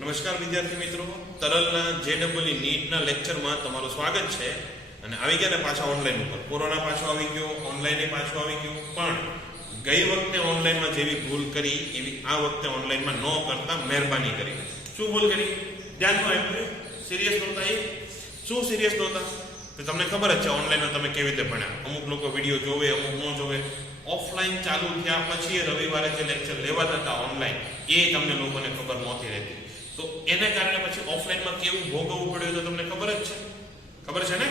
નમસ્કાર વિદ્યાર્થી મિત્રો, તરલના JEE નીટના લેક્ચરમાં તમારું સ્વાગત છે. અને આવી ગયા ને પાછા ઓનલાઈન ઉપર. કોરોના પાછો આવી ગયો, ઓનલાઈન પાછો આવી ગયો, પણ ગઈ વખતે ઓનલાઈનમાં જેવી ભૂલ કરી એવી આ વખતે ઓનલાઈનમાં ન કરતા મહેરબાની કરી. શું ભૂલ કરી? ધ્યાનમાં આપ્યું? સિરિયસ નહોતા એ? શું સિરિયસ નહોતા? તમને ખબર જ છે ઓનલાઈનમાં તમે કેવી રીતે ભણ્યા. અમુક લોકો વિડીયો જોવે, અમુક ન જોવે. ઓફલાઈન ચાલુ થયા પછી રવિવારે જે લેક્ચર લેવાતા હતા ઓનલાઈન, એ તમને લોકોને ખબર નહોતી રહેતી. તો એને કારણે પછી ઓફલાઈનમાં કેવું ભોગવવું પડ્યું તો તમને ખબર જ છે. ખબર છે ને?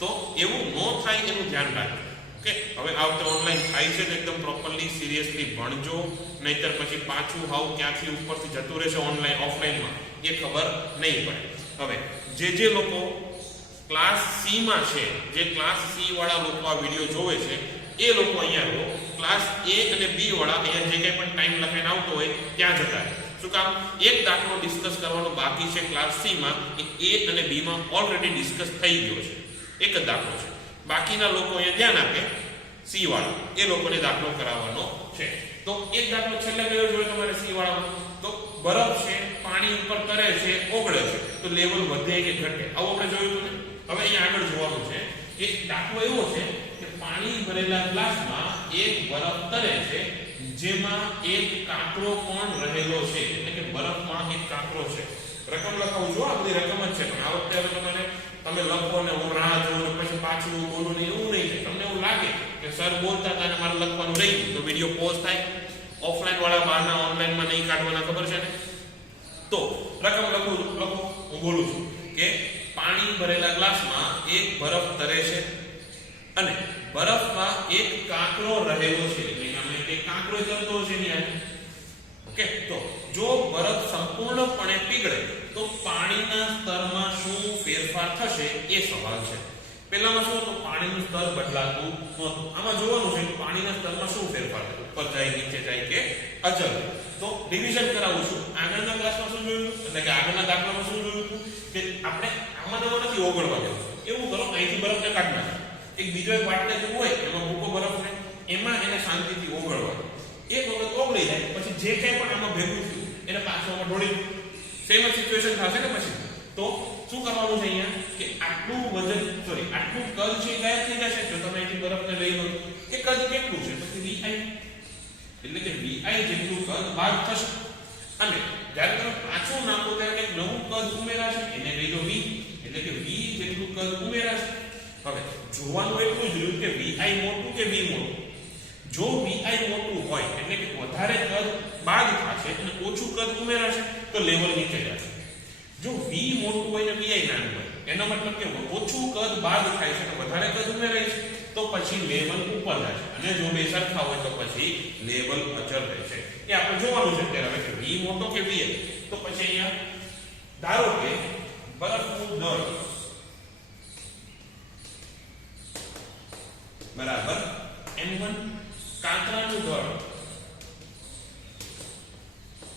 તો એવું ન થાય એનું ધ્યાન રાખજો. ઓકે, હવે આ વખતે ઓનલાઈન થાય છે તો એકદમ પ્રોપરલી સિરિયસલી ભણજો, નહીતર પછી પાછું હાવ ક્યાંથી ઉપરથી જતું રહેશે ઓનલાઈન ઓફલાઈનમાં એ ખબર નહીં પડે. હવે જે લોકો ક્લાસ સી માં છે, જે ક્લાસ સી વાળા લોકો આ વિડીયો જોવે છે, એ લોકો અહીંયા રહો. ક્લાસ એ અને બી વાળા અહીંયા જે કંઈ પણ ટાઈમ લખાઈને આવતો હોય ત્યાં જતા રહે. શું કામ? એક દાખલો ડિસ્કસ કરવાનો બાકી છે ક્લાસ સી માં, એ અને બી માં ઓલરેડી ડિસ્કસ થઈ ગયો છે. એક જ દાખલો છે. બાકીના લોકો અહીંયા ધ્યાન આપે, સી વાળા એ લોકોને દાખલો કરાવવાનો છે. તો એક દાખલો છેલ્લે કયો જોઈએ તમારે સી વાળામાં? તો બરફ છે, પાણી ઉપર તરે છે, ઓગળે છે, તો લેવલ વધે કે ઘટે, આવું આપણે જોયું હતું ને. હવે અહીંયા આગળ જોવાનું છે કે દાખલો એવો છે કે પાણી ભરેલા ગ્લાસમાં એક બરફ તરે છે, જેમાં એક કાંકરો પણ રહેલો છે, એટલે કે બરફમાં એક કાંકરો છે. રકમ લખાવું જો, આ બધી રકમ જ છે, પણ આ વખતે હવે તમે લખો ને હું રાહ જોઉં ને પછી પાછું બોલું ને એવું નહીં થાય. તમને એવું લાગે કે સર બોલતા હતા ને મારે લખવાનું રહી ગયું તો વિડીયો પોઝ થાય. ઓફલાઈન વાળા બહારના ઓનલાઈનમાં નહીં કાઢવાના, ખબર છે ને? તો રકમ લખો, હું બોલું છું કે પાણી ભરેલા ગ્લાસમાં એક બરફ તરે છે અને બરફમાં એક કાંકરો રહેલો છે, એટલે કે અમે એક કાંકરો ચલતો છે ત્યાં. ઓકે, તો જો બરફ સંપૂર્ણપણે પીગળે તો પાણીના સ્તરમાં શું ફેરફાર થશે એ સવાલ છે. પહેલામાં શું હતું? પાણીનું સ્તર બદલાતું નહોતું. આમાં જોવાનું છે કે પાણીના સ્તરમાં શું ફેરફાર થશે, ઉપર જાય, નીચે જાય કે અચલ. તો રિવિઝન કરાવું છું. આગળના ક્લાસમાં શું જોયું, એટલે કે આગળના દાખલામાં શું જોયું હતું કે આપણે આમાં નથી ઓગળવા દેવું. એવું કરો, અહીંથી બરફને કાઢી નાખો. એક બીજો એક વાટકા જેવું હોય એમાં મૂકો બરફને, એમાં એને શાંતિથી ઓગળવા દો. એક વખત ઓગળી જાય પછી જે કંઈ પણ આમાં ભેગું થયું એને પાછળમાં ઢોળી દો. સેમ સિચ્યુએશન થશે ને પછી. તો શું કરવાનું છે અહીંયા કે આટલું વજન, સોરી આટલું કદ છે ગાયબ થઈ જશે. જો તમે અહીંથી બરફને લઈ લો, એ કદ કેટલું છે? તો vi, એટલે કે vi જેટલું કદ બાદ થશે. અને જ્યારે તમે પાછું નાખો ત્યારે કંઈક નવું કદ ઉમેરાશે, એને લઈ લો v, એટલે કે v જેટલું કદ ઉમેરાશે. હવે જોવાનું એટલું જ રહ્યું કે vi મોટું કે v મોટું. જો vi મોટું હોય એટલે કે વધારે કદ બાદ થશે અને ઓછું કદ ઉમેરાશે તો લેવલ નીચે જશે. જો v મોટું હોય ને vi નાનું હોય, એનો મતલબ કે ઓછું કદ બાદ થાય છે અને વધારે કદ ઉમેરાય છે તો પછી લેવલ ઉપર જશે. અને જો બે સરખા હોય તો પછી લેવલ અચળ રહેશે. એ આપણે જોવાનું છે ત્યારે કે v મોટો કે vi. તો પછી અહીંયા ધારો કે બરફનું દળ બરાબર m1, કાંકરાનું દળ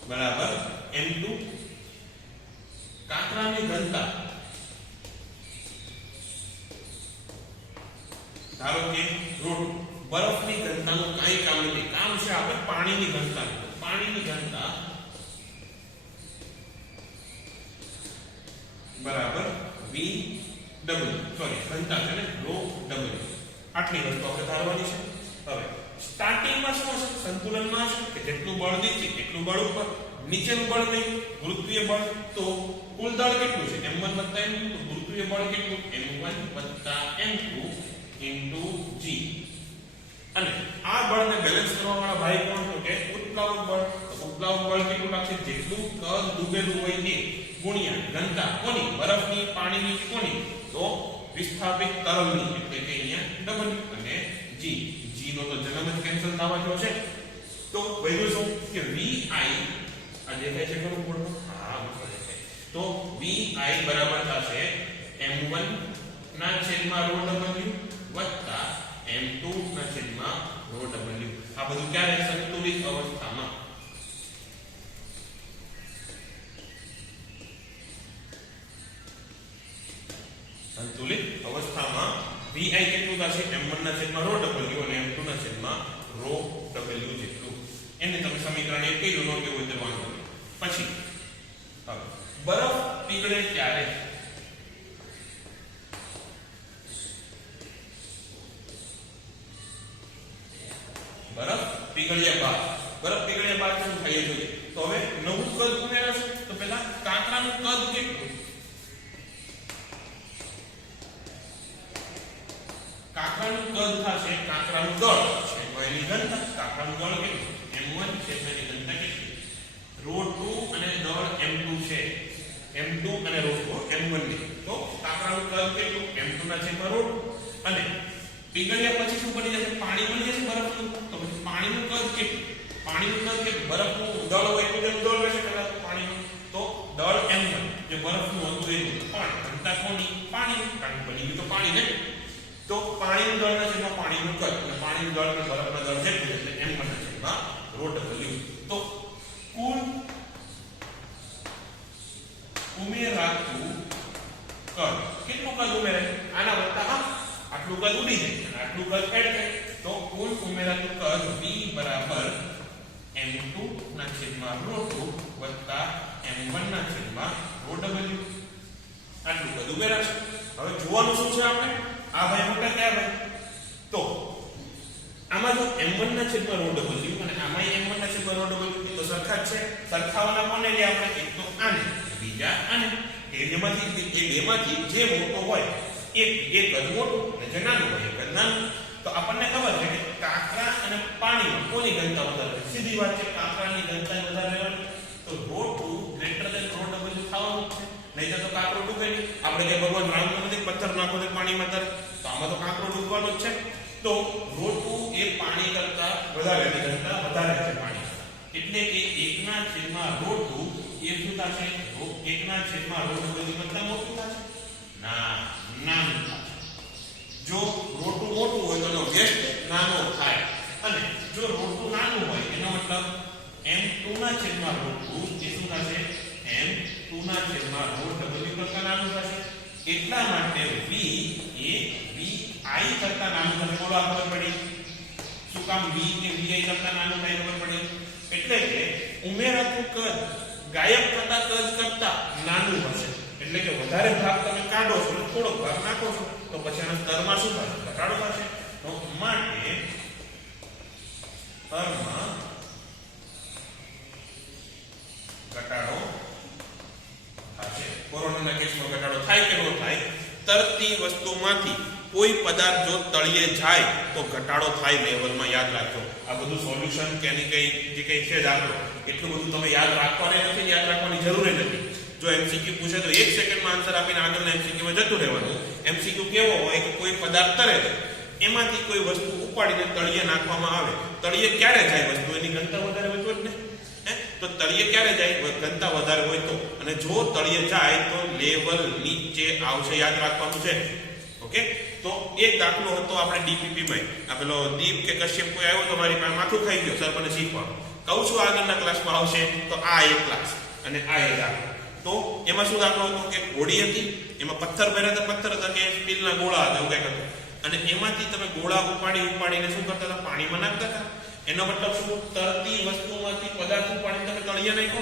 બરાબર m2, કાંકરાની ઘનતા ધારો કે બરફની ઘનતાનું કાંઈ કામ નથી. કામ છે આપણે પાણીની ઘનતા. પાણીની ઘનતા બરાબર v w, સોરી ઘનતા છે ને rho w. આટલી વસ્તુ આપણે ધારવાની છે. હવે સ્ટાર્ટિંગમાં શું હશે? સંતુલનમાં છે કે જેટલું બળ નીચે એટલું બળ ઉપર, નીચેનું બળ નહીં, ગુરુત્વીય બળ. તો કુલ દળ કેટલું છે? m1 + m2. તો ગુરુત્વીય બળ કેટલું? m1 + m2 * g. અને આ બળને બેલેન્સ કરવા વાળા ભાઈ કોણ? તો કે ઉત્પ્લાવક બળ. તો ઉત્પ્લાવક બળ કેટલું લાગશે? જેટલું કદ ડૂબેલું હોય એ ગુણ્યા ઘનતા કોની? બરફની, પાણીની કોની? તો વિસ્થાપિત તરલની, એટલે કે અહીંયા w અને g. g નો તો જન્મ જ કેન્સલ થવા જો છે. તો વધ્યું શું કે vi આ દેખાય છે ખરું બોર્ડ? હા, દેખાય. તો vi બરાબર થશે m1 ના છેદમાં rho w વત્તા m2 ના છેદમાં rho w. આ બધું ક્યારે? સંતુલિત અવસ્થામાં. સંતુલિત અવસ્થામાં vi કેટલું થશે? m1 ના છેદમાં rho w અને m2 ના છેદમાં rho w જેટલું. એને તમે સમીકરણ 1 કહી દો, નો કેવું હોય તો વાંધો નહીં. પછી હવે પીગળે ત્યારે બરફ પીગળ્યા બાદ શું થાય જોઈએ. તો હવે નવું કદ ઉમેરાશે. તો પહેલા કાંકરાનું કદ કેટલું? કાંકરાનું કદ થશે કાંકરાનું દળ છે તો એની ઘનતા. કાંકરાનું દળ કેટલું? m1 છે તો એની ઘનતા કેટલી? ρ2 અને દળ m2 છે. m2 અને ρ2 m1 ની. તો કાંકરાનું કદ કેટલું? m2 ના છેદમાં ρ2. અને પીગળ્યા પછી શું બની જશે? પાણી બની જશે બરફનું. તો પછી પાણીનું કદ કેટલું? પાણીનું કદ કેટલું? બરફનું દળ હોય એટલું તેનું દળ રહેશે પહેલા પાણીનું. તો દળ m1 જે બરફનું હતું એનું પાણી. ઘનતા કોની? પાણીની. કારણ કે બની ગયું તો પાણી ને. તો પાણીનું દળ ના છેદમાં પાણીનું કદ અને પાણીનું દળ અને બરફના દળ જેટલું એટલે m1 ના છેદમાં ρw. તો કુલ ઉમેરાતું કદ કેટલું કદ ઉમેરે? આના વત્તા આટલું કદ ઉડી જાય અને આટલું કદ એડ થાય. તો કુલ ઉમેરાતું કદ v બરાબર m2 ના છેદમાં ρ2 વત્તા m1 ના છેદમાં ρw. આટલું કદ ઉમેરાશે. હવે જોવાનું શું છે આપણે? આ ભાઈ મોટા કયા ભાઈ? તો આમાં જો m1 ના છેદમાં ρw અને આમાં m1 ના છેદમાં ρw તો સરખા જ છે. સરખાવાના કોને લે આપણે? એક તો આને, બીજા આને. એ બેમાંથી જે મોટો હોય એક કદ મોટું અને જે નાનું હોય એક કદ નાનું. તો આપણને ખબર છે કે કાંકરા અને પાણીમાં કોની ઘનતા વધારે? સીધી વાત છે, કાંકરાની ઘનતા વધારે રહેવાની. તો ρ2 ગ્રેટર ધેન ρw થવાનું છે. નહીં તો કાંકરો ડૂબે નહીં. આપણે કે ભગવાન રામનો નથી પથ્થર નાખો તો પાણીમાં તરે. તો આમાં તો કાંકરો ડૂબવાનો જ છે. તો ρ2 એ પાણી કરતા વધારે ઘનતા વધારે છે પાણી. એટલે કે 1 ના છેદમાં ρ2 એ શું થશે? 1 ના છેદમાં ρw ની ઘનતા મોટું થશે? ના, નાનું થશે. જો ρ2 મોટું હોય તો એનો વ્યસ્ત નાનો થાય. અને જો ρ2 નાનું હોય એનો મતલબ m2 ના છેદમાં ρ2 એ શું થશે? m2 ના છેદમાં ρw કરતા નાનું થશે. એટલા માટે v એ vi કરતા નાનું થશે. બોલો આ ખબર પડી? શું કામ v એ vi કરતા નાનું થાય ખબર પડી? એટલે કે ઉમેરાતું કદ ગાયબ થતા કદ કરતા નાનું હશે. એટલે કે વધારે ભાગ તમે કાઢો છો અને થોડોક ભાગ નાખો છો તો પછી આના સ્તરમાં શું થશે? ઘટાડો થશે. તો માટે સ્તરમાં ઘટાડો થશે. કોરોનાના કેસમાં ઘટાડો થાય કે ન થાય? તરતી વસ્તુમાંથી કોઈ પદાર્થ જો તળિયે જાય તો ઘટાડો થાય લેવલમાં. યાદ રાખજો. આ બધું સોલ્યુશન કે એની કઈ જે કઈ છે દાખલો એટલું બધું તમે યાદ રાખવાને નથી, યાદ રાખવાની જરૂર નથી. જો એમસીક્યુ પૂછે તો 1 સેકન્ડમાં આન્સર આપીને આગળના એમસીક્યુમાં જતું રહેવાનું. એમસીક્યુ કેવો હોય કે કોઈ પદાર્થ તરે છે એમાંથી કોઈ વસ્તુ ઉપાડીને તળિયે નાખવામાં આવે. તળિયે ક્યારે જાય વસ્તુ? એની ઘનતા વધારે હોય તો જ ને. તો તળિયે ક્યારે જાય? ઘનતા વધારે હોય તો. અને જો તળિયે જાય તો લેવલ નીચે આવશે. યાદ રાખવાનું છે. ઓકે. તો એક દાખલો હતો આપણે ડીપીપી માં. આ પેલો દીપ કે કશ્યપ કોઈ આવ્યો તો મારી પાસે માથું ખાઈ ગયો, સર મને શીખવાનું. કહું છું આગળના ક્લાસમાં આવશે. તો આ એક ક્લાસ અને આ એક દાખલો. તો એમાં શું દાખલો હતો કે ઘોડી હતી, એમાં પથ્થર ભર્યા હતા. પથ્થર હતા કે સ્ટીલના ગોળા હતા, એવું કંઈક હતું. અને એમાંથી તમે ગોળા ઉપાડીને શું કરતા હતા? પાણીમાં નાખતા હતા. એનો મતલબ શું? તરતી વસ્તુમાંથી પદાર્થ ઉપાડીને તમે તળિયે નાખો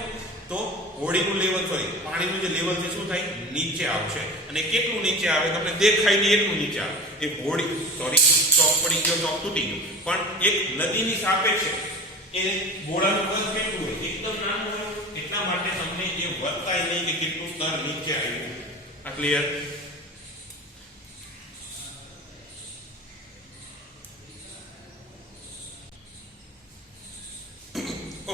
તો ઘોડીનું લેવલ, સોરી પાણીનું જે લેવલ છે શું થાય? નીચે આવશે. અને કેટલું નીચે આવે? તમને દેખાય નહીં એટલું નીચે આવે. એ ઘોડી, સોરી ચોક પડી ગયો, ચોક તૂટી ગયો, પણ એક નદીની સાપેક્ષે એ ગોળાનું કદ કેટલું હોય? એકદમ નાનું હોય. એટલા માટે તમને એ વર્તાય નહીં કે કેટલું સ્તર નીચે આવ્યું. આ ક્લિયર?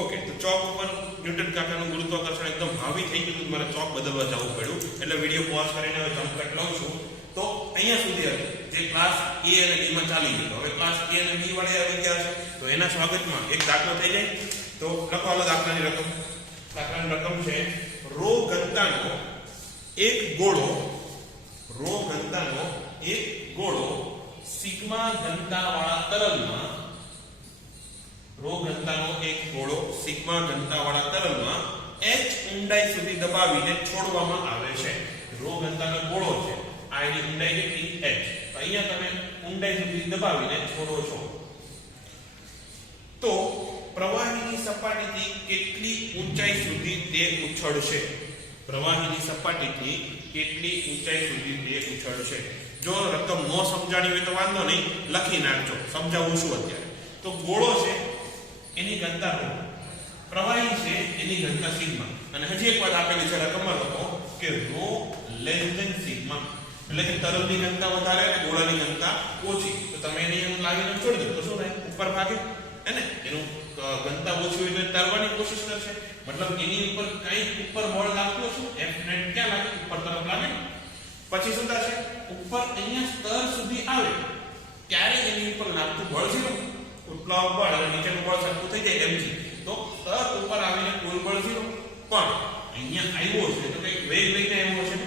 ઓકે. તો ચોક ઉપર ન્યૂટન કાકાનું ગુરુત્વાકર્ષણ એકદમ હાવી થઈ ગયું. મારે ચોક બદલવા જવું પડ્યું એટલે વિડીયો પોઝ કરીને હવે જમ્પ કટ લઉં છું. તો અહીંયા સુધી હતું જે ક્લાસ A અને B માં ચાલી ગયો. હવે ક્લાસ A અને B વાળે આવી ગયા છે તો એના સ્વાગતમાં એક દાખલો થઈ જાય. તો લખવાનો દાખલાની રકમ. દાખલાની રકમ છે રો ઘનતાનો એક ગોળો સિગ્મા ઘનતાવાળા તરલમાં h ઊંડાઈ સુધી દબાવીને છોડવામાં આવે છે. રો ઘનતાનો ગોળો છે. આ એની ઊંડાઈ કેટલી? h. અહીંયા તમે ઊંડાઈ સુધી દબાવીને છોડો છો તો પ્રવાહીની સપાટીથી કેટલી ઊંચાઈ સુધી તે ઉછળશે? પ્રવાહીની સપાટીથી કેટલી ઊંચાઈ સુધી તે ઉછળશે. જો રકમ ન સમજાણી હોય તો વાંધો નહીં, લખી નાખજો, સમજાવું છું અત્યારે. તો ગોળો છે એની ઘનતા રો, પ્રવાહી છે એની ઘનતા સિગ્મા, અને હજી એક વાત આપેલી છે રકમમાં લખો કે રો લેસ ધેન સિગ્મા, એટલે કે તરલની ઘનતા વધારે અને ગોળાની ઘનતા ઓછી. તો તમે એને એમ લાવીને છોડી દો તો શું થાય, ઉપર ભાગે એને એનું ઘનતા ઓછી હોય તો તરવાની કોશિશ કરશે, મતલબ એની ઉપર કંઈક ઉપર બળ લાગતું હશે, એફ નેટ ક્યાં લાગે, ઉપર તરફ લાગે. પછી શું થશે, ઉપર અહીંયા સ્તર સુધી આવે ત્યારે એની ઉપર લાગતું બળ ઝીરો, ઉપલા બળ અને નીચેનું બળ સરખું થઈ જાય mg, તો સ્તર ઉપર આવીને કુલ બળ ઝીરો. પણ અહીંયા આવ્યો છે તો કંઈક વેગ લઈને આવ્યો છે,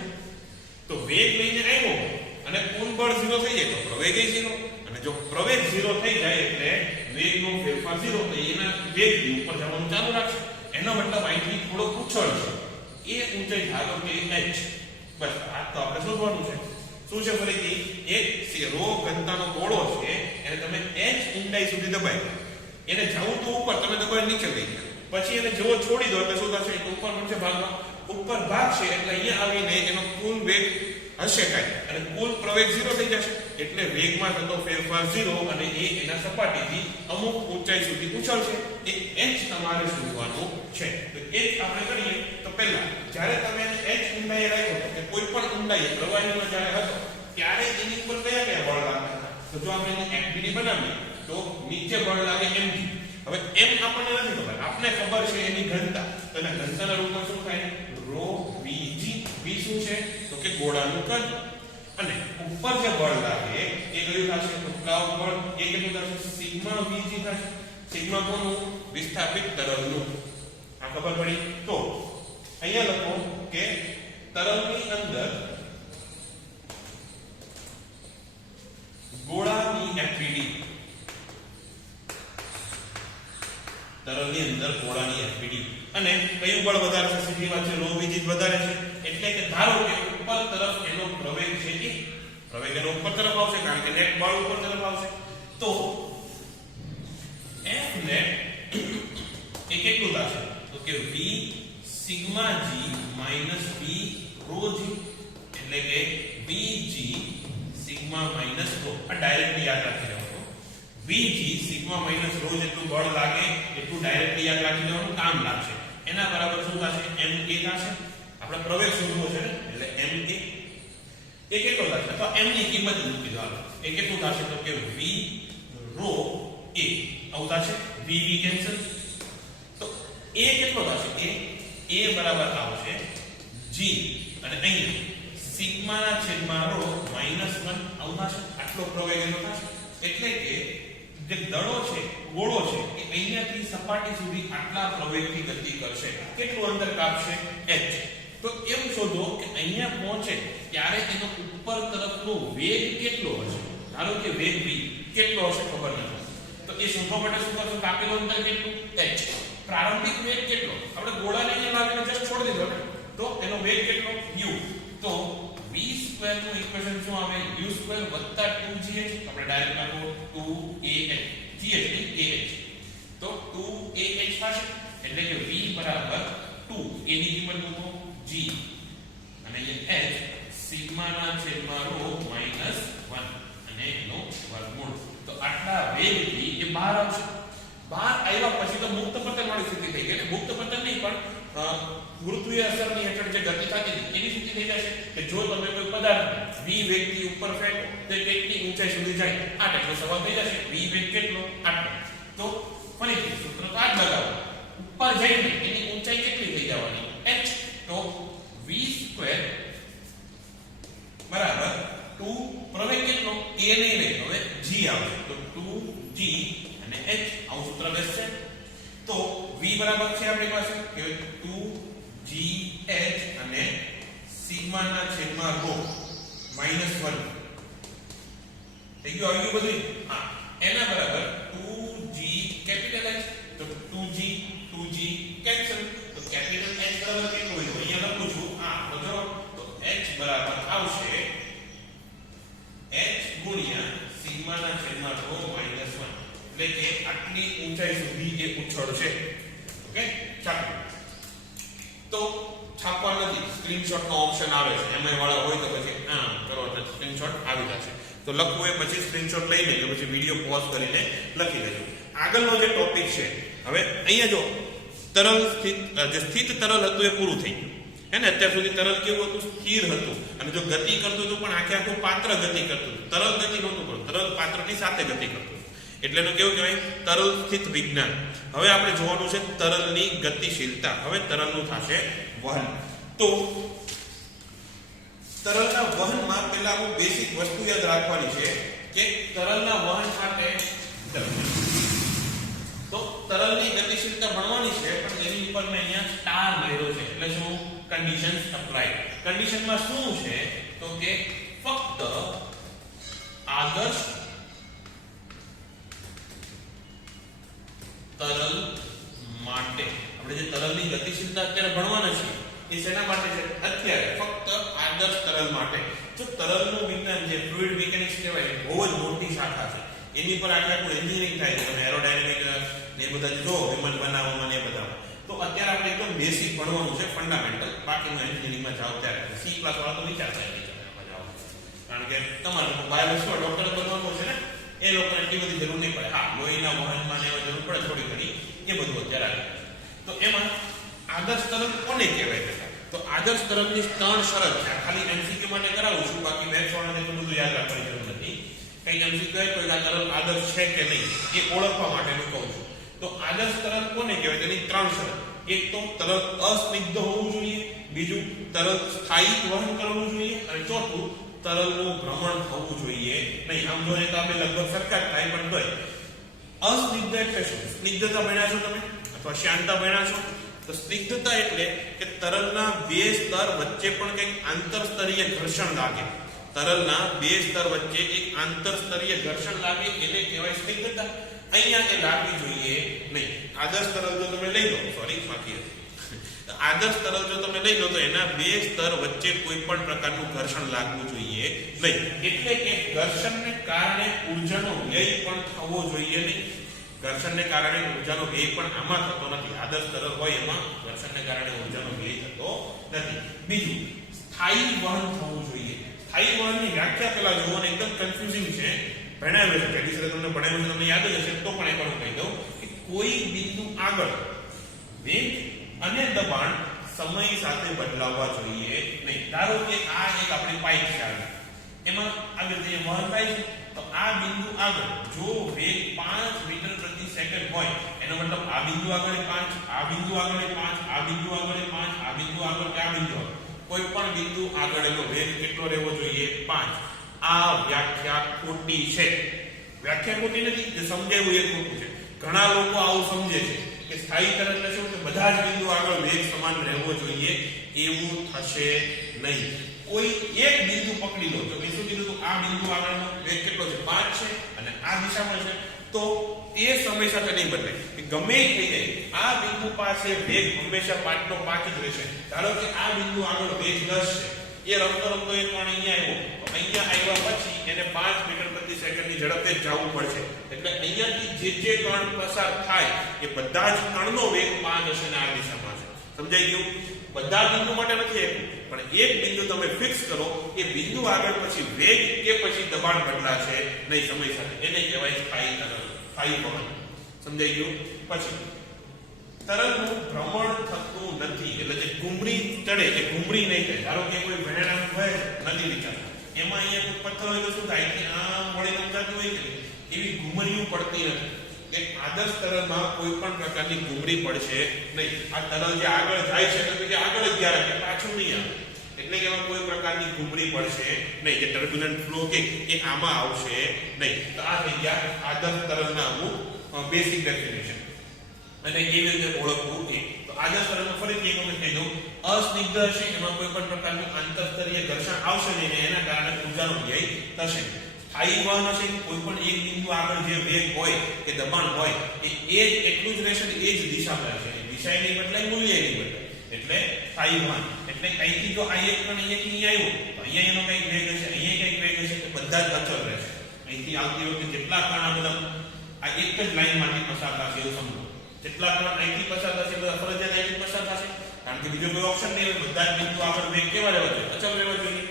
તો વેગ લઈને આવ્યો અને કુલ બળ ઝીરો થઈ જાય તો પ્રવેગ ઝીરો, અને જો પ્રવેગ ઝીરો થઈ જાય એટલે વેગનો ફેરફાર ઝીરો, તો એના વેગથી ઉપર જવાનું ચાલુ રાખશે. એનો મતલબ અહીંથી થોડો ઉછળશે, એ ઊંચાઈ ધારો કે h. બસ આ તો આપણે શોધવાનું છે. શું છે ફરીથી, એક રો ઘનતાનો ગોળો છે એને તમે h ઊંડાઈ સુધી દબાવી, એને જવું તો ઉપર, તમે દબાવી નીચે લઈ ગયા, પછી એને જેવો છોડી દો એટલે શું થશે, ઉપર નીચે ભાગમાં ઉપર ભાગશે એટલે અહીંયા આવીને એનો કુલ વેગ હશે કાંઈ, અને કુલ પ્રવેગ ઝીરો થઈ જશે, એટલે વેગમાં થતો ફેરફાર ઝીરો, અને એ એના સપાટીથી અમુક ઊંચાઈ સુધી ઉછળશે. એ h તમારે શોધવાનું છે. તો h આપણે કરીએ તો પહેલા જ્યારે તમે h ઊંડાઈ રાખ્યો કે કોઈ પણ ઊંડાઈ પ્રવાહીમાં જ્યારે હતો ત્યારે એની ઉપર કયા કયા બળ લાગે, તો જો આપણે એને fbd બનાવીએ તો નીચે બળ લાગે mg. હવે m આપણને નથી ખબર, આપને ખબર છે એની ઘનતા, તો એના ઘનતાના રૂપમાં શું થાય, રો vg. v શું છે તો કે ગોળાનું કદ, અને ઉપર જે બળ લાગે એ કયું થશે, ઉપલા બળ, એ કેટલું થશે, સિગ્મા vg થશે. સિગ્મા કોનું, વિસ્થાપિત તરલનું. આ ખબર પડી. તો અહીંયા લખો કે તરલની અંદર ગોળાની fbd, તરલની અંદર ગોળાની fbd, અને કયું બળ વધારે છે, સીધી વાત છે, રો vg વધારે છે, એટલે કે ધારો કે ઉપર તરફ એનો પ્રવેગ છે, એ પ્રવેગ એનો ઉપર તરફ આવશે કારણ કે નેટ બળ ઉપર તરફ આવશે. તો f નેટ એ કેટલું થશે, તો કે v sigma g minus v rho g, એટલે કે vg સિગ્મા માઈનસ રો. આ ડાયરેક્ટલી યાદ રાખી લેવાનું, vg સિગ્મા માઈનસ રો જેટલું બળ લાગે એટલું ડાયરેક્ટલી યાદ રાખી લેવાનું, કામ લાગશે. એના બરાબર શું થશે, ma થશે. આપણે પ્રવેગ શોધવો છે ને, એટલે ma એ કેટલો થશે, તો m ની કિંમત મૂકી દો. એ કેટલું થશે, તો કે v રો a આવું થશે, vv કેન્સલ. તો a કેટલો થશે, a બરાબર આવશે g, અને અહીં સિગ્મા ના છેદમાં રો -1 આવું થશે. આટલો પ્રવેગ એનો થશે, એટલે કે જે દડો છે, ગોળો છે, એ અહીંયાથી સપાટી સુધી આટલા પ્રવેગથી ગતિ કરશે. કેટલું અંતર કાપશે, h. તો એમ શોધો કે અહીંયા પહોંચે ત્યારે એનો ઉપર તરફનો વેગ કેટલો હશે. ધારો કે વેગ v કેટલો હશે ખબર નથી, તો એ શોધવા માટે શું કરશું, કાપેલું અંતર કેટલું, h. પ્રારંભિક વેગ કેટલો, આપણે ગોળાને અહીંયા લાવીને જસ્ટ છોડી દીધો ને, તો એનો વેગ કેટલો, u. તો v સ્ક્વેર નું ઇક્વેશન શું આવે, u સ્ક્વેર વત્તા 2gh. આપણે ડાયરેક્ટ લખો 2ah, gh નહીં ah, તો 2ah થશે, એટલે કે v બરાબર 2, a ની કિંમત મૂકો, g, અને અહીંયા h સિગ્મા ના છેદમાં રો -1, અને એનો વર્ગમૂળ. તો આટલા વેગથી એ બહાર આવશે. બહાર આવ્યા પછી તો મુક્ત પતન વાળી સ્થિતિ થઈ ગઈ. મુક્ત પતન નહીં પણ ગુરુત્વીય અસરની હેઠળ જે ગતિ થતી હતી એની સ્થિતિ થઈ જશે કે જો તમે કોઈ પદાર્થ v વેગથી ઉપર ફેંકો તો કેટલી ઊંચાઈ સુધી જાય, આ ટાઈપનો સવાલ થઈ જશે. v વેગ કેટલો, આટલો. તો ફરીથી સૂત્ર તો આ જ લગાવો, ઉપર જઈને એની ઊંચાઈ કેટલી થઈ જવાની, h. તો v સ્ક્વેર બરાબર 2 પ્રવેગ કેટલો, a નહીં રહે, હવે g આવશે, તો 2g અને h. આવું સૂત્ર બેસશે. તો v બરાબર છે આપણી પાસે કે 2gh અને સિગ્મા ના છેદમાં રો -1 થઈ ગયું, આવી ગયું બધું. હા, એના બરાબર 2g કેપિટલ H, તો 2g કેન્સલ. તો કેપિટલ H બરાબર કેટલું હોય, અહીંયા લખું છું આ તો જો, તો h બરાબર આવશે h ગુણ્યા સિગ્મા ના છેદમાં રો -1, એટલે કે આટલી ઊંચાઈ સુધી એ ઉછળશે. ઓકે, ચાલો. તો છાપવા નથી, સ્ક્રીનશોટનો ઓપ્શન આવે છે, એમાં વાળા હોય તો પછી આમ કરો એટલે સ્ક્રીનશોટ આવી જશે. તો લખવું એ પછી સ્ક્રીનશોટ લઈને કે પછી વિડીયો પોઝ કરીને લખી લેજો. આગળનો જે ટોપિક છે, હવે અહીંયા જો તરલ સ્થિત, જે સ્થિત તરલ હતું એ પૂરું થઈ ગયું હે ને. અત્યાર સુધી તરલ કેવું હતું? સ્થિર હતું, અને જો ગતિ કરતું હતું પણ આખે આખું પાત્ર ગતિ કરતું હતું. તરલ ગતિ નહોતું કરતું, તરલ પાત્રની સાથે ગતિ કરતું. એટલે એનું કેવું કહેવાય? તરલ સ્થિત વિજ્ઞાન. હવે આપણે જોવાનું છે તરલની ગતિશીલતા. હવે તરલનું થશે વહન. તો તરલના વહનમાં પહેલા આપણે બેસિક વસ્તુ યાદ રાખવાની છે કે તરલના વહન માટે તો તરલની ગતિશીલતા ભણવાની છે, પણ એની ઉપર મેં અહીંયા સ્ટાર માર્યો છે. એટલે શું? Conditions apply. કન્ડિશનમાં શું છે તો કે ફક્ત આદર્શ તરલ માટે. આપણે જે તરલની ગતિશીલતા અત્યારે ભણવાના છે એ શેના માટે છે? અત્યારે ફક્ત આદર્શ તરલ માટે. જો તરલનું વિજ્ઞાન જે ફ્લુઇડ મિકેનિક્સ કહેવાય, બહુ જ મોટી શાખા છે. એની પર આખું એન્જિનિયરિંગ થાય છે. તમે એરોડાયનેમિક ને બધા જો વિમાન બનાવવામાં ને બધા, તો અત્યારે આપણે એકદમ બેસિક ભણવાનું છે, ફંડામેન્ટલ. બાકીનું એન્જિનિયરિંગમાં જાઓ ત્યારે સી ક્લાસ વાળા તો વિચારતા એમાં જાઓ, કારણ કે તમારે બાયોલોજીમાં ડોક્ટર બનવાનું છે ને, એ લોકોને એટલી બધી જરૂર નહીં પડે. હા, લોહીના વહનમાં ને એમાં જરૂર પડે થોડી ઘણી, એ બધું અત્યારે આવે. તો એમાં આદર્શ તરલ કોને કહેવાય બેટા? તો આદર્શ તરલની 3 શરત છે. ખાલી એમસીક્યુ માટે કરાવું છું, બાકી મેથ્સ વાળાને તો બધું યાદ રાખવાની જરૂર નથી. કઈ એમસીક્યુ હોય તો આ તરલ આદર્શ છે કે નહીં એ ઓળખવા માટેનું કહું છું. તો આદર્શ તરલ કોને કહેવાય? તેની 3 શરત. એક તો તરલ અસ્નિગ્ધ હોવું જોઈએ, બીજું તરલ સ્થાયી વહન કરવું જોઈએ, અને ચોથું તરલનું ભ્રમણ થવું જોઈએ નહીં. આમ જોઈએ તો આપણે લગભગ સરખા જ થાય, પણ તોય અસ્નિગ્ધ એટલે શું? સ્નિગ્ધતા ભણ્યા છો તમે અથવા શાંતતા ભણ્યા છો? તો સ્નિગ્ધતા એટલે કે તરલના 2 સ્તર વચ્ચે પણ કંઈક આંતરસ્તરીય ઘર્ષણ લાગે. તરલના 2 સ્તર વચ્ચે એક આંતરસ્તરીય ઘર્ષણ લાગે એટલે કહેવાય સ્નિગ્ધતા. અહીંયા એ લાગવી જોઈએ નહીં. આદર્શ તરલ જો તમે લઈ લો, આદર્શ તરલ જો તમે લઈ લો તો એના 2 સ્તર વચ્ચે કોઈ પણ પ્રકારનું ઘર્ષણ લાગવું જોઈએ નહીં. એટલે કે ઘર્ષણને કારણે ઊર્જાનો વ્યય પણ થવો જોઈએ નહીં. ઘર્ષણને કારણે ઊર્જાનો વ્યય પણ આમાં થતો નથી. આદર્શ તરલ હોય એમાં ઘર્ષણને કારણે ઊર્જાનો વ્યય થતો નથી. બીજું, સ્થાયી વહન થવું જોઈએ. સ્થાયી વહનની વ્યાખ્યા પેલા જુઓ, અને એકદમ કન્ફ્યુઝિંગ છે. ભણાવ્યું છે કેડી તમને ભણાવ્યું, તમને યાદ જ હશે, તો પણ એકવાર હું કહી દઉં કે કોઈ બિંદુ આગળ વેગ અને દબાણ સમય સાથે બદલાવવા જોઈએ નહીં. ધારો કે આ એક આપણી પાઇપ છે, એમાં આગળ જે વહન થાય છે, તો આ બિંદુ આગળ જો વેગ 5 મીટર પ્રતિ સેકન્ડ હોય, એનો મતલબ આ બિંદુ આગળ 5, આ બિંદુ આગળ 5, આ બિંદુ આગળ 5, આ બિંદુ આગળ કે આ બિંદુ આગળ, કોઈ પણ બિંદુ આગળ એનો વેગ કેટલો રહેવો જોઈએ? 5. આ વ્યાખ્યા ખોટી છે. વ્યાખ્યા ખોટી નથી, જે સમજાયું એ ખોટું છે. ઘણા લોકો આવું સમજે છે કે સ્થાયી તરલ એટલે શું? કે બધા જ બિંદુ આગળ વેગ સમાન રહેવો જોઈએ. એવું થશે નહીં. કોઈ એક બિંદુ પકડી લો, તો મેં શું કીધું હતું? આ બિંદુ આગળનો વેગ કેટલો છે? 5 છે, અને આ દિશામાં છે, તો તે સમય સાથે નહીં બદલાય. ગમે એ થઈ જાય, આ બિંદુ પાસે વેગ હંમેશા 5 નો 5 જ રહેશે. ધારો કે આ બિંદુ આગળ વેગ 10 છે, એ રમતો રમતો એ કણ અહીંયા આવ્યો, તો અહીંયા આવ્યા પછી એને 5 મીટર પ્રતિ સેકન્ડની ઝડપે જવું પડશે. એટલે અહીંયાથી જે કણ પસાર થાય એ બધા જ કણનો વેગ 5 હશે ને આ દિશામાં છે. સમજાઈ ગયું? બધા બિંદુ માટે નથી એક, પણ એક બિંદુ તમે ફિક્સ કરો, એ બિંદુ આગળ પછી વેગ કે પછી દબાણ બદલાશે નહીં સમય સાથે. એને કહેવાય સ્થાયી તરલ, સ્થાયી વહન. સમજાઈ ગયું? પછી તરલનું ભ્રમણ થતું નથી. એટલે જે ઘૂમરી ચડે એ ઘૂમરી નહીં થાય. ધારો કે કોઈ વહેણ હોય નદી વિચાર, એમાં અહીંયા કોઈ પથ્થર હોય તો શું થાય કે આમ વળી નમજાતું હોય કે એવી ઘૂમરીઓ પડતી નથી. એક આદર્શ તરલમાં કોઈ પણ પ્રકારની ઘૂમરી પડશે નહીં. આ તરલ જે આગળ જાય છે તો કે આગળ જ ગયા કે પાછું નહીં આવે, એટલે કે એમાં કોઈ પ્રકારની ઘૂમરી પડશે નહીં. જે ટર્બ્યુલન્ટ ફ્લો કે એ આમાં આવશે નહીં. તો આ થઈ ગયા આદર્શ તરલના અમુક બેસિક ડેફિનેશન. અને કેવી રીતે ઓળખવું એ. તો આદર્શ તરલમાં ફરીથી એક વખત કહી દઉં, અસ્નિગ્ધ હશે, એમાં કોઈ પણ પ્રકારનું આંતરસ્તરીય ઘર્ષણ આવશે નહીં, એના કારણે ઊર્જાનો વ્યય થશે. સ્થાયી વહન હશે, કોઈ પણ એક બિંદુ આગળ જે વેગ હોય કે દબાણ હોય એ એટલું જ રહેશે, એ જ દિશામાં રહેશે. દિશા નહીં બદલાય, મૂલ્ય નહીં બદલાય. એટલે સ્થાયી વહન એટલે અહીંથી જો આ એક કણ અહીંયાથી અહીંયા આવ્યો, તો અહીંયા એનો કંઈક વેગ હશે, અહીંયા કંઈક વેગ હશે, તો બધા જ અચળ રહેશે. અહીંથી આવતી વખતે જેટલા કણ આ બધા આ એક જ લાઈનમાંથી પસાર થશે એવું સમજો. જેટલા કણ અહીંથી પસાર થશે બધા ફરજિયાત અહીંથી પસાર થશે. કારણ કે બીજો કોઈ ઓપ્શન નહીં હોય, બધા જ બિંદુ આગળ વેગ કેવા રહેવા જોઈએ, અચળ રહેવા જોઈએ.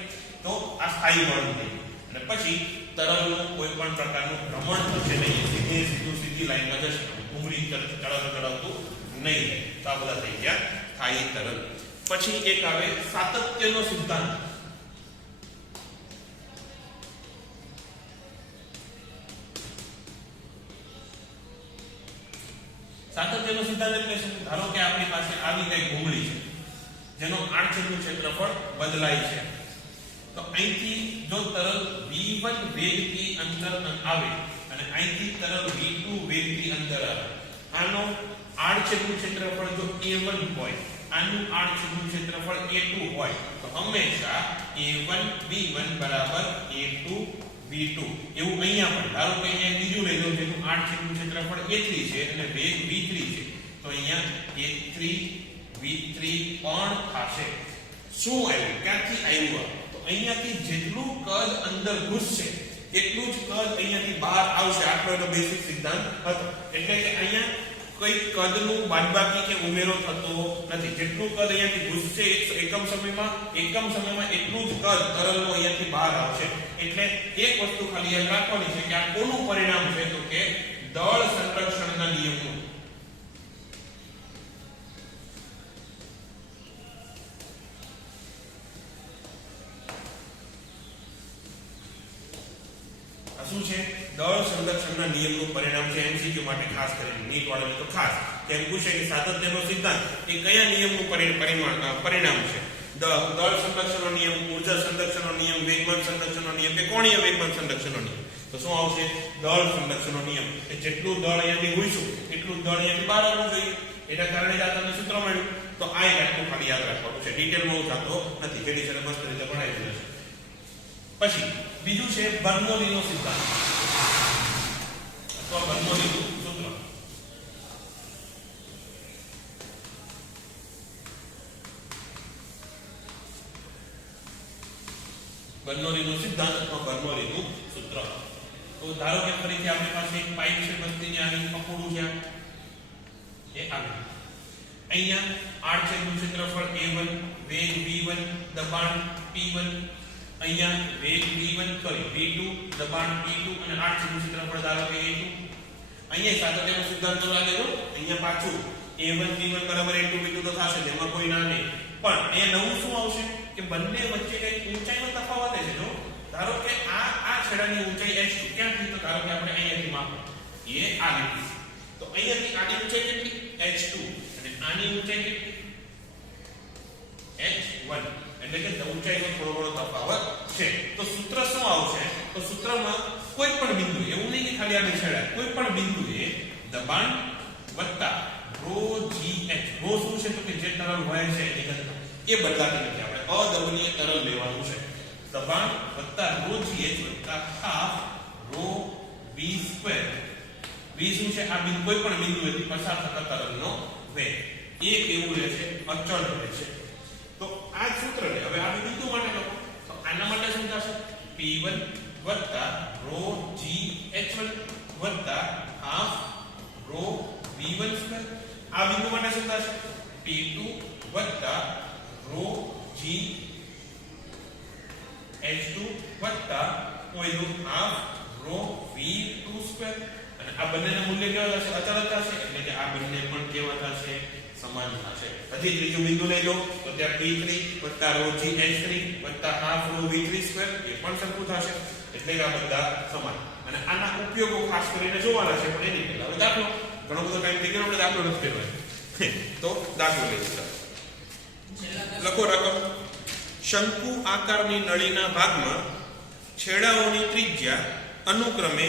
તો આ સ્થાયી બળ થઈ. અને પછી તરલનું કોઈ પણ પ્રકારનું ભ્રમણ થશે નહીં, સીધી લાઈનમાં જશે, ઉમરી ચડાવતું નહીં. તો આ બધા થઈ ગયા સ્થાયી તરલ. પછી એક આવે સાતત્યનો સિદ્ધાંત. સાતત્યનો સિદ્ધાંત એટલે શું? ધારો કે આપણી પાસે આવી કઈ ઘૂમડી છે જેનો આડછેદનું ક્ષેત્રફળ બદલાય છે. તો અહીંથી જો તરલ v1 વેગથી અંદર આવે અને અહીંથી તરલ v2 વેગથી અંદર આવે, આનો આડછેદનું ક્ષેત્રફળ જો a1 હોય, આનું આડછેદનું ક્ષેત્રફળ a2 હોય, તો હંમેશા a1 v1 બરાબર a2 v2. એવું અહીંયા પણ ધારો કે અહીંયા બીજું લઈ લો જેનું આડછેદનું ક્ષેત્રફળ a3 છે અને વેગ v3 છે, તો અહીંયા a3 v3 પણ થશે. શું આવ્યું? ક્યાંથી આવ્યું? તો અહીંયાથી જેટલું કદ અંદર ઘૂસશે એટલું જ કદ અહીંયાથી બહાર આવશે. આટલો તો બેસિક સિદ્ધાંત હતો. એટલે કે અહીંયા કોઈ કદનું બાદબાકી કે ઉમેરો થતો નથી. જેટલું કદ અહીંયાથી ઘૂસશે એકમ સમયમાં એટલું જ કદ તરલનું અહીંયાથી બહાર આવશે. એટલે એક વસ્તુ ખાલી યાદ રાખવાની છે કે આ કોનું પરિણામ છે? તો કે દળ સંરક્ષણના નિયમનું. શું છે? દળ સંરક્ષણના નિયમનું પરિણામ છે. એમસીક્યુ માટે ખાસ કરીને નીટ વાળાને તો ખાસ કેમ પૂછે કે સાતત્યનો સિદ્ધાંત એ કયા નિયમનું પરિણામ છે? દળ સંરક્ષણનો નિયમ, ઊર્જા સંરક્ષણનો નિયમ, વેગમાન સંરક્ષણનો નિયમ કે કોણીય વેગમાન સંરક્ષણનો નિયમ? તો શું આવશે? દળ સંરક્ષણનો નિયમ. કે જેટલું દળ અહીંયાથી ઘૂસ્યું એટલું દળ અહીંયાથી બહાર આવવું જોઈએ. એના કારણે જ આ તમને સૂત્ર મળ્યું. તો આ એક આટલું ખાલી યાદ રાખવાનું છે. ડિટેલમાં હું જાતો નથી, જેની સાથે મસ્ત રીતે ભણાવી દીધું છે. પછી બીજું છે બર્નોલીનો સિદ્ધાંત અથવા બર્નોલીનું સૂત્ર. બર્નોલીનો સિદ્ધાંત અથવા બર્નોલીનું સૂત્ર. તો ધારો કે ફરીથી આપણી પાસે એક પાઇપ છે, બસ્તીની આવી પકોડું છે, એ આવી અહીંયા આડછેદનું ક્ષેત્રફળ a1, વેગ v1, દબાણ p1, અહીંયા વેગ v2, દબાણ p2 અને આડછેદનું ક્ષેત્રફળ ધારો કે a2. અહીંયા સાતત્યનો સિદ્ધાંત લાગે તો અહીંયા પાછું a1 v1 બરાબર a2 v2 તો થશે, જેમાં કોઈ ના નહીં. પણ એ નવું શું આવશે કે બંને વચ્ચે કઈ ઊંચાઈનો તફાવત છે. જો ધારો કે આ છેડાની ઊંચાઈ h2, ક્યાંથી? તો ધારો કે આપણે અહીંયાથી માપો એ આ લીટી, તો અહીંયાથી આની ઊંચાઈ કેટલી? h2 અને આની ઊંચાઈ કેટલી? h1. એટલે કે ઊંચાઈનો થોડો ઘણો તફાવત છે. તો સૂત્ર શું આવશે? તો સૂત્રમાં કોઈ પણ બિંદુ, એવું નહીં કે ખાલી આ છેડા, કોઈ પણ બિંદુએ દબાણ વત્તા ρ g h. ρ શું છે? તો કે જે તરલ વહે છે એની ઘનતા, એ બદલાતી નથી. આપણે અદબનીય તરલ લેવાનું છે. દબાણ વત્તા ρ g h વત્તા હાફ ρ v સ્ક્વેર. v શું છે? આ બિંદુ, કોઈ પણ બિંદુએથી પસાર થતા તરલનો વેગ એ કેવું રહે છે? અચળ રહે છે. તો આ સૂત્ર ને હવે આ બિંદુ માટે લખો તો આના માટે શું થશે? p1 વત્તા ρ g h1 વત્તા હાફ ρ v1 સ્ક્વેર. આ બિંદુ માટે શું થશે? p2 વત્તા ρ g h2 વત્તા કોઈનું હાફ ρ v2 સ્ક્વેર. અને આ બંનેના મૂલ્ય કેવા થશે? અચળ થશે. એટલે કે આ બંને પણ કેવા થશે? સમાન થશે. હજી ત્રીજું બિંદુ લઈ લો તો ત્યાં p3 વત્તા ρ g h3 વત્તા હાફ ρ v3 સ્ક્વેર, એ પણ સરખું થશે. એટલે કે આ બધા સમાન. અને આના ઉપયોગો ખાસ કરીને જોવાના છે, પણ એની પહેલા હવે દાખલો. ઘણો બધો ટાઈમ થઈ ગયો, આપણે દાખલો નથી કરવાનો. તો દાખલો લઈશું. લખો રકમ. શંકુ આકારની નળીના ભાગમાં છેડાઓની ત્રિજ્યા અનુક્રમે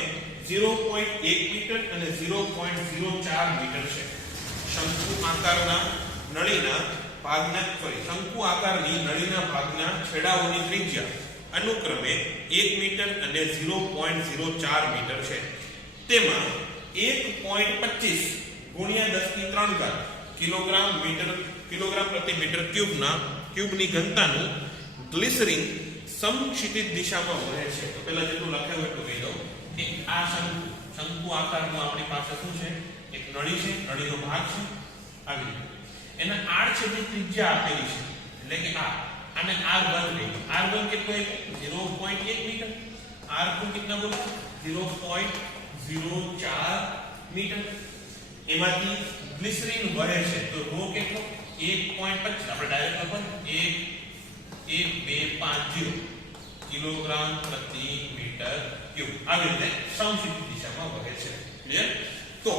0.1 મીટર અને 0.04 મીટર છે. શંકુ આકારની નળીના ભાગના છેડાઓની ત્રિજ્યા અનુક્રમે 1 મીટર અને 0.04 મીટર છે. તેમાં 1.25 ગુણ્યા 10⁵ કિલોગ્રામ પ્રતિ મીટર ક્યુબની ઘનતાનું ગ્લિસરીન સમક્ષિતિજ દિશામાં વહે છે. તો પહેલા જેટલું લખાયું એટલું કહી દઉં કે આ શંકુ આકારનું આપણી પાસે શું છે? એક નળી છે, નળીનો ભાગ છે આવી રીતે. એના આડછેદની ત્રિજ્યા આપેલી છે એટલે કે આ આને r1 કહીએ r1 કેટલો છે 0.1 મીટર r2 कितना बोला 0.04 मीटर એમાંથી ગ્લિસરીન વહે છે તો રો કેટલો 1.25 આપણે ડાયરેક્ટ લખો 1250 કિલોગ્રામ પ્રતિ મીટર ક્યુબ આવી રીતે સમક્ષિતિજ દિશામાં વહે છે ક્લિયર તો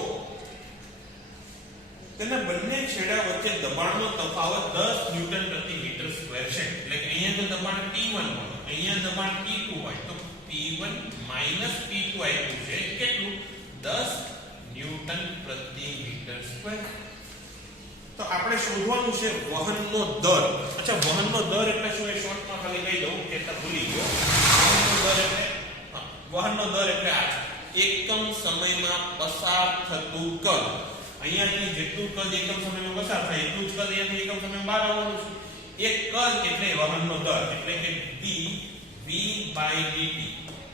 તેના બંને છેડા વચ્ચે દબાણનો તફાવત 10 ન્યૂટન પ્રતિ મીટર સ્ક્વેર છે એટલે કે અહીંયા જો દબાણ P1 હોય અહીંયા દબાણ P2 હોય તો P1 માઈનસ P2 આપ્યું છે કેટલું 10 ન્યૂટન પ્રતિ મીટર સ્ક્વેર તો આપણે શોધવાનું છે વહનનો દર અચ્છા વહનનો દર એટલે શું એ શોર્ટમાં ખાલી કહી દઉં કે તમે ભૂલી ગયો વહનનો દર એટલે આ એકમ સમયમાં પસાર થતું કદ અહીંયાથી જેટલું કદ એકમ સમયમાં પસાર થાય એટલું જ કદ અહીંયાથી એકમ સમયમાં બહાર આવવાનું છે એક કદ એટલે વહનનો દર એટલે કે dv/dt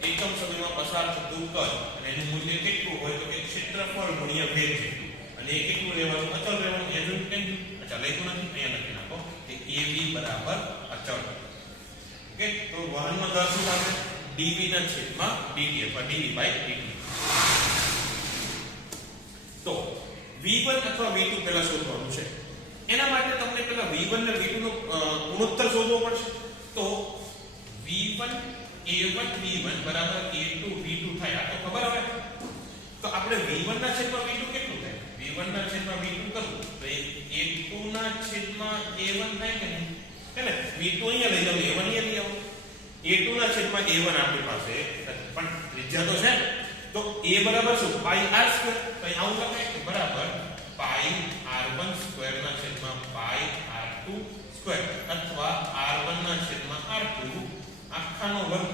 એકમ સમયમાં પસાર થતું કદ અને એનું મૂલ્ય કેટલું હોય તો કે ક્ષેત્રફળ ગુણ્યા વેગ જેટલું અને એ કેટલું રહેવાનું અચળ રહેવાનું એનું કેમ અચળ લખ્યું નથી અહીંયા લખી નાખો કે av બરાબર અચળ ઓકે તો વહનનો દર શું થશે dv ના છેદમાં dt અથવા dv/dt તો v1 અથવા v2 પહેલા શોધવાનું છે એના માટે તમને પહેલા v1 અને v2 નો ગુણોત્તર શોધવો પડશે તો v1 a1 v1 બરાબર a2 v2 થાય આ તો ખબર હવે તો આપણે v1 ના છેદમાં v2 કેટલું થાય v1 ના છેદમાં v2 કરવું તો a2 ના છેદમાં a1 થાય કે નહીં હે ને v2 અહીંયા લઈ જાવ a1 અહીંયા લઈ આવો a2 ના છેદમાં a1 આપણી પાસે પણ ત્રિજ્યા તો છે તો a બરાબર શું પાઈ r સ્ક્વેર તો અહીં આવું લખાય કે બરાબર પાઈ r1 સ્ક્વેર ના છેદમાં પાઈ r2 સ્ક્વેર અથવા r1 ના છેદમાં r2 આખાનો વર્ગ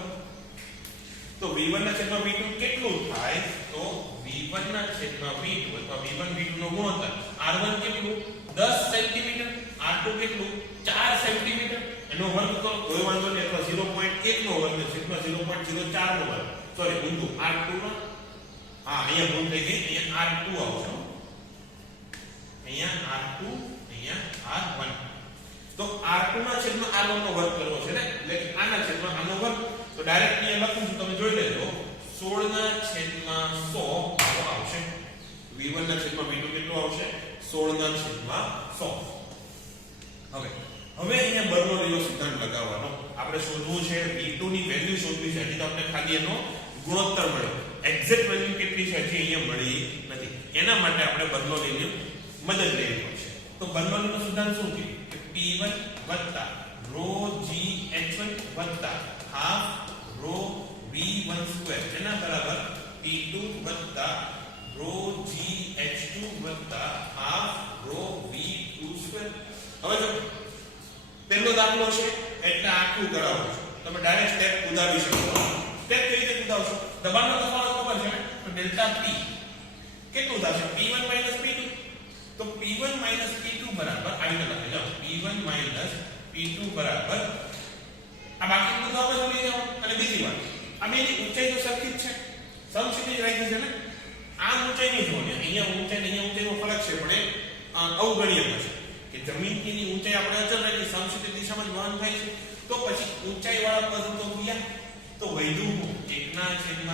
તો v1 ના છેદમાં v2 કેટલું થાય તો v1 ના છેદમાં v2 અથવા v1 v2 નો ગુણોત્તર r1 કેટલું 10 સેન્ટીમીટર r2 કેટલું 4 સેન્ટીમીટર એનો વર્ગ કરો કોઈ વાંધો નહીં અથવા 0.1 નો વર્ગ ને છેદમાં 0.04 નો વર્ગ સોરી ઊંધું r2 માં હા અહીંયા ભૂલ થઈ ગઈ અહીંયા r2 આવશે અહીંયા r2 અહીંયા r1 તો r2 ના છેદમાં r1 નો વર્ગ કરવો છે ને એટલે કે આના છેદમાં આનો વર્ગ તો ડાયરેક્ટ અહીંયા લખું છું તમે જોઈ લેજો 16 ના છેદમાં 100 આવશે v1 ના છેદમાં v2 કેટલું આવશે 16 ના છેદમાં 100 હવે અહીંયા બર્નોલીનો સિદ્ધાંત લગાવવાનો આપણે શોધવું છે v2 ની વેલ્યુ શોધવી છે હજી તો આપણે ખાલી એનો ગુણોત્તર મળ્યો એક્ઝેક્ટ વેલ્યુ કેટલી છે હજી અહીંયા મળી નથી એના માટે આપણે બર્નોલીની મદદ લેવી પડશે તો બર્નોલીનો સિદ્ધાંત શું કહે કે p1 ρgh1 half ρv1 square એના બરાબર p2 ρgh2 half ρv2 square હવે જો પહેલો દાખલો છે એટલે આખું કરાવો તમે ડાયરેક્ટ સ્ટેપ કુદાવી શકો સ્ટેપ કેવી રીતે કુદાવશો દબાણનો તફાવત ખબર છે તો ડેલ્ટા p કેટલું થશે p1 p2 તો p1 p2 બરાબર આવી રીતે લખી જાઓ p1 p2 બરાબર આ બાકી બધું આપણે જોઈ જાઓ અને બીજી વાત આ બેની ઊંચાઈ તો સરખી જ છે સમક્ષિતિજ રાખી છે ને આ ઊંચાઈ નહીં જોવાની અહીંયા ઊંચાઈનો ફરક છે પણ અવગણ્ય છે કે જમીનની ઊંચાઈ આપણે અચળ રાખી સમક્ષિતિજ દિશામાં જ વહન થાય છે તો પછી ઊંચાઈ વાળા પદ તો ગયા તો વૈધું 1/2 ρ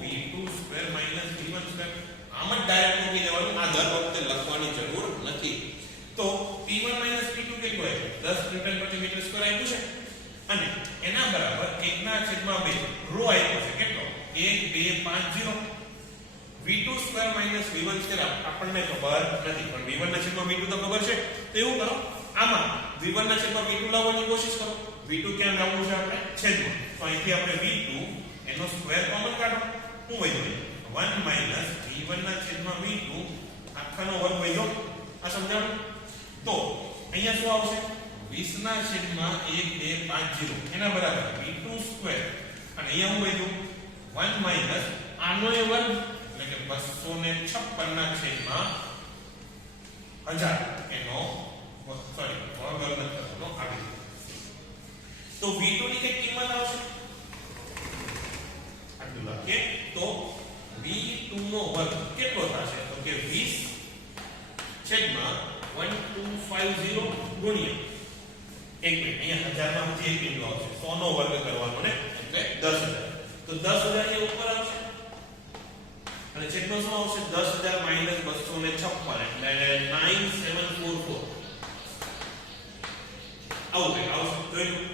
v2 સ્ક્વેર v1 સ્ક્વેર આમ જ ડાયરેક્ટ મૂકી દેવાનું આ દર વખતે લખવાની જરૂર નથી તો p1 p2 કેટલું આવે 10 ન્યૂટન પ્રતિ મીટર સ્ક્વેર આપ્યું છે અને એના બરાબર 1/2 ρ આપ્યો છે કેટલો 1250 v2 સ્ક્વેર v1 સ્ક્વેર આપણને ખબર નથી પણ v1 ના છેદમાં v2 તો ખબર છે તો એવું કરો આમાં v1 ના છેદમાં v2 લાવવાની કોશિશ કરો v2 ક્યાં લાવવું છે આપણે છેદમાં તો અહીંથી આપણે v2 એનો સ્ક્વેર કોમન કાઢો શું વધ્યું 1 v1 ના છેદમાં v2 આખાનો વર્ગ વધ્યો આ સમજાણું તો અહીંયા શું આવશે 20 ના છેદમાં 1250 એના બરાબર v2 સ્ક્વેર અને અહીંયા શું વધ્યું 1 આનો એ વર્ગ એટલે કે 256 ના છેદમાં 1000 એનો સોરી વર્ગ કરવાનો આવી તો v2 ની કઈ કિંમત આવશે આટલું લખીએ તો v2 નો વર્ગ કેટલો થશે તો કે 20 છેદમાં 1 એક મિનિટ, અહીંયા 1000 માં જે બિંદુ આવશે 100 નો વર્ગ કરવાનો ને એટલે 10000. તો 10000 ની ઉપર આવશે અને છેદનો શું આવશે 10000 - 256 એટલે 9744. આવું કંઈક આવશે. જોયું?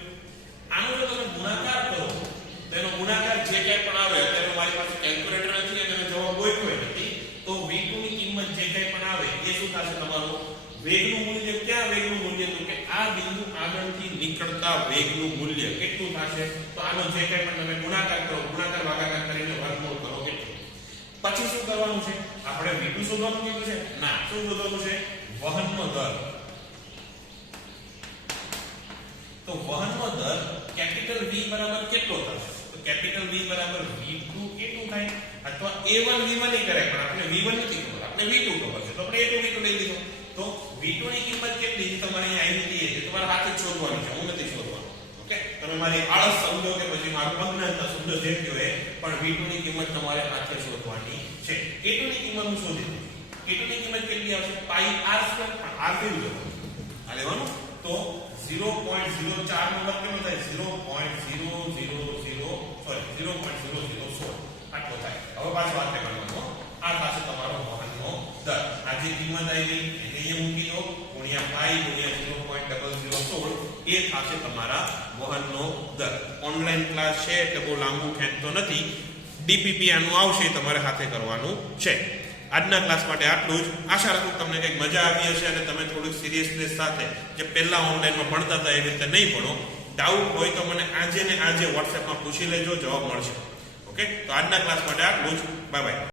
આનો જો તમે ગુણાકાર કરો તો એનો ગુણાકાર જે કંઈ પણ આવે, અત્યારે મારી પાસે કેલ્ક્યુલેટર નથી અને મેં જવાબ ગોખ્યો નથી, તો v2 ની કિંમત જે કંઈ પણ આવે એ શું થશે તમારું વેગનું મૂલ્ય. ક્યાં વેગનું મૂલ્ય? તો કે આ બિંદુ આગળથી નીકળતા વેગનું મૂલ્ય કેટલું થશે? તો આનો જે કંઈ પણ તમે ગુણાકાર કરો, ગુણાકાર ભાગાકાર કરીને વર્ગમૂળ કરો કેટલું. પછી શું કરવાનું છે? આપણે v2 શોધવાનું કીધું છે. ના, શું શોધવાનું છે? વહનનો દર. તો વહનનો દર કેપિટલ V બરાબર કેટલો થશે? તો કેપિટલ V બરાબર V2 કેટલું થાય? અથવા A1 V1 નહીં કરે, પણ આપણે V1 નથી ખબર, આપણે V2 ખબર છે, તો આપણે A2 V2 લઈ લીધો. તો V2 ની કિંમત કેટલી છે તમારે અહીં આવી હતી, તમારે હાથે જ શોધવાની છે, હું નથી શોધવાનું. ઓકે, તમે મારી આળસ સમજો કે પછી મારું અજ્ઞાનતા સમજો જેમ કહો એ, પણ V2 ની કિંમત તમારે હાથે શોધવાની છે. A2 ની કિંમત હું શોધી દઉં. A2 ની કિંમત કેટલી આવશે? પાઈ r2. r કેવું લેવાનું? આ લેવાનું. તો 0.04 નો વર્ગ કેટલો થાય? 0.000 આટલો થાય. હવે પાછો આ કરવાનો. આ પાસે તમારો વહનનો દર. આ જે કિંમત આવી એને અહીંયા મૂકી દો, ગુણ્યા પાઈ ગુણ્યા 0.00016 એ થશે તમારા વહનનો દર. ઓનલાઈન ક્લાસ છે એટલે બહુ લાંબુ ખેંચતો નથી. ડીપીપી આનું આવશે, તમારે હાથે કરવાનું છે. આજના ક્લાસ માટે આટલું જ. આશા રાખું તમને કંઈક મજા આવી હશે અને તમે થોડીક સિરિયસનેસ સાથે જે પહેલા ઓનલાઈનમાં ભણતા હતા એવી રીતે નહીં ભણો. ડાઉટ હોય તો મને આજે ને આજે વોટ્સએપમાં પૂછી લેજો, જવાબ મળશે. ઓકે, તો આજના ક્લાસ માટે આટલું જ. Bye bye.